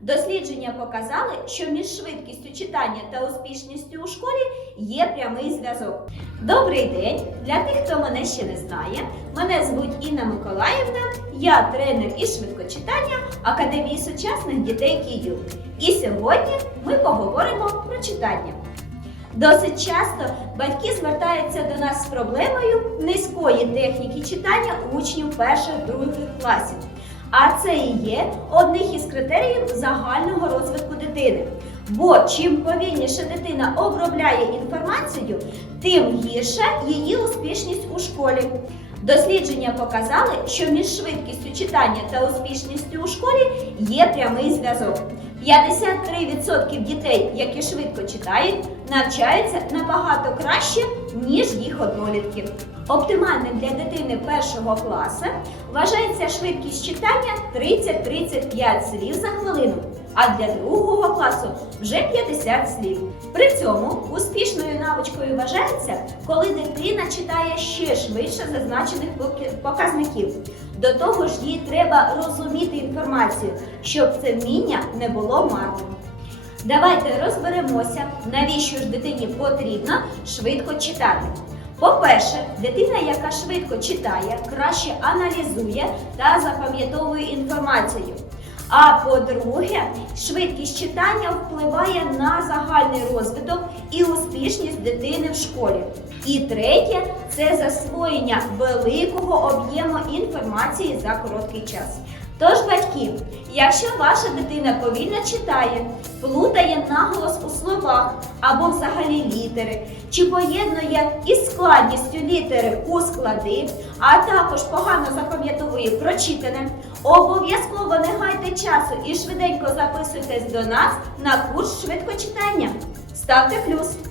Дослідження показали, що між швидкістю читання та успішністю у школі є прямий зв'язок. Добрий день! Для тих, хто мене ще не знає, мене звуть Інна Миколаївна, я тренер із швидкочитання Академії сучасних дітей Київ. І сьогодні ми поговоримо про читання. Досить часто батьки звертаються до нас з проблемою низької техніки читання учнів перших-других класів. А це і є одним із критеріїв загального розвитку дитини. Бо чим повільніше дитина обробляє інформацію, тим гірша її успішність у школі. Дослідження показали, що між швидкістю читання та успішністю у школі є прямий зв'язок. 53% дітей, які швидко читають, навчаються набагато краще, ніж їх однолітки. Оптимальним для дитини першого класу вважається швидкість читання 30-35 слів за хвилину, а для другого класу вже 50 слів. При цьому успішною навичкою вважається, коли дитина читає ще швидше зазначених показників. До того ж, їй треба розуміти інформацію, щоб це вміння не було марним. Давайте розберемося, навіщо ж дитині потрібно швидко читати. По-перше, дитина, яка швидко читає, краще аналізує та запам'ятовує інформацію. А по-друге, швидкість читання впливає на загальний розвиток і успішність дитини в школі. І третє це засвоєння великого об'єму інформації за короткий час. Тож, батьки, якщо ваша дитина повільно читає, плутає наголос у словах або взагалі літери, чи поєднує із складністю літери у склади, а також погано запам'ятовує прочитане, обов'язково не гайте часу і швиденько записуйтесь до нас на курс швидкочитання. Ставте плюс!